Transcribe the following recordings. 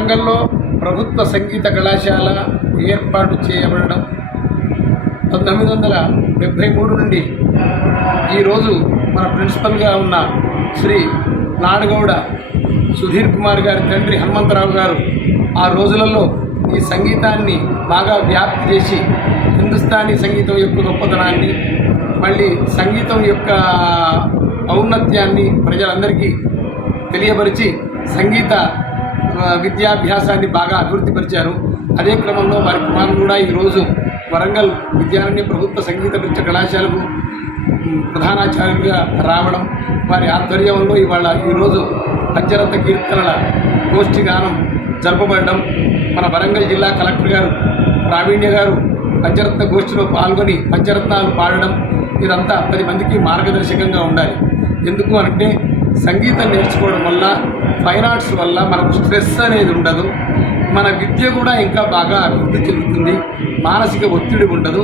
వరంగల్లో ప్రభుత్వ సంగీత కళాశాల ఏర్పాటు చేయబడడం పంతొమ్మిది వందల డెబ్భై మూడు నుండి ఈరోజు మన ప్రిన్సిపల్గా ఉన్న శ్రీ నాడగౌడ సుధీర్ కుమార్ గారి తండ్రి హనుమంతరావు గారు ఆ రోజులలో ఈ సంగీతాన్ని బాగా వ్యాప్తి చేసి హిందుస్థానీ సంగీతం యొక్క గొప్పతనాన్ని మళ్ళీ సంగీతం యొక్క ఔన్నత్యాన్ని ప్రజలందరికీ తెలియపరిచి సంగీత విద్యాభ్యాసాన్ని బాగా అభివృద్ధి పరిచారు అదే క్రమంలో వారి కుమారులు కూడా ఈరోజు వరంగల్ విద్యారణ్య ప్రభుత్వ సంగీత నృత్య కళాశాలకు ప్రధానాచార్యులుగా రావడం వారి ఆధ్వర్యంలో ఇవాళ ఈరోజు పంచరత్న కీర్తనల గోష్ఠి గానం జరపబడడం మన వరంగల్ జిల్లా కలెక్టర్ గారు ప్రావీణ్య గారు పంచరత్న గోష్ఠిలో పాల్గొని పంచరత్నాలు పాడడం ఇదంతా పది మందికి మార్గదర్శకంగా ఉండాలి ఎందుకు అంటే సంగీతం నేర్చుకోవడం వల్ల ఫైన్ ఆర్ట్స్ వల్ల మనకు స్ట్రెస్ అనేది ఉండదు మన విద్య కూడా ఇంకా బాగా అభివృద్ధి చెందుతుంది మానసిక ఒత్తిడి ఉండదు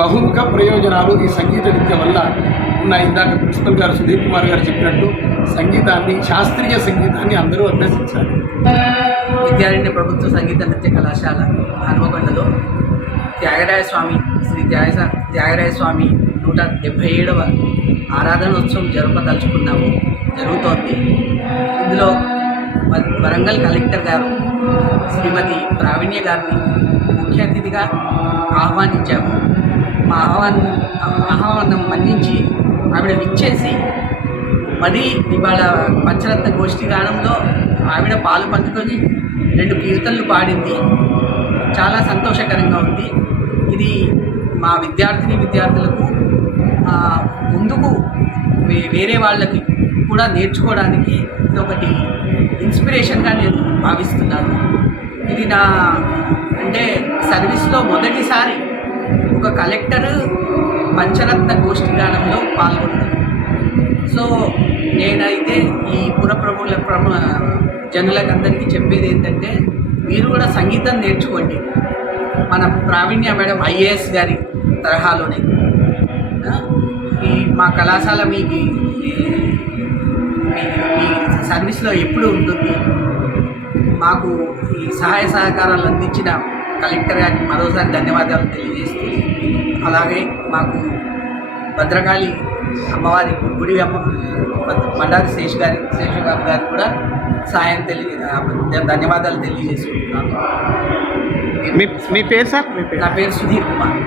బహుముఖ ప్రయోజనాలు ఈ సంగీత విద్య వల్ల ఉన్నాయి ఇందాక ప్రిన్సిపల్ గారు సుధీర్ కుమార్ గారు చెప్పినట్టు సంగీతాన్ని శాస్త్రీయ సంగీతాన్ని అందరూ అభ్యసించాలి విద్యారణ్య ప్రభుత్వ సంగీత నృత్య కళాశాల హనుమకొండలో త్యాగరాయ స్వామి శ్రీ త్యాగ త్యాగరాయ స్వామి నూట డెబ్బై ఏడవ ఆరాధనోత్సవం జరపదలుచుకున్నాము జరుగుతోంది ఇందులో వరంగల్ కలెక్టర్ గారు శ్రీమతి ప్రావీణ్య గారిని ముఖ్య అతిథిగా ఆహ్వానించాము మా ఆహ్వానం ఆహ్వానం మన్నించి ఆవిడ విచ్చేసి మరీ ఇవాళ పంచరత్న గోష్ఠి గానంలో ఆవిడ పాలు పంచుకొని రెండు కీర్తనలు పాడింది చాలా సంతోషకరంగా ఉంది ఇది మా విద్యార్థిని విద్యార్థులకు వేరే వాళ్ళకి కూడా నేర్చుకోవడానికి ఇది ఒకటి ఇన్స్పిరేషన్గా నేను భావిస్తున్నాను ఇది నా అంటే సర్వీస్లో మొదటిసారి ఒక కలెక్టర్ పంచరత్న గోష్ఠి గానంలో పాల్గొన్నాను సో నేనైతే ఈ పురప్రముల జనులకు జనులకందరికీ చెప్పేది ఏంటంటే మీరు కూడా సంగీతం నేర్చుకోండి మన ప్రావీణ్య మేడం ఐఏఎస్ గారి తరహాలోనే మా కళాశాల మీకు మీ సర్వీస్లో ఎప్పుడు ఉంటుంది మాకు ఈ సహాయ సహకారాలు అందించిన కలెక్టర్ గారికి మరోసారి ధన్యవాదాలు తెలియజేస్తూ అలాగే మాకు భద్రకాళి అమ్మవారి గుడి అమ్మ మండారి శేష్ గారి శేషు గారు కూడా సహాయం తెలియ ధన్యవాదాలు తెలియజేసుకుంటున్నాను మీ పేరు సార్ నా పేరు సుధీర్ కుమార్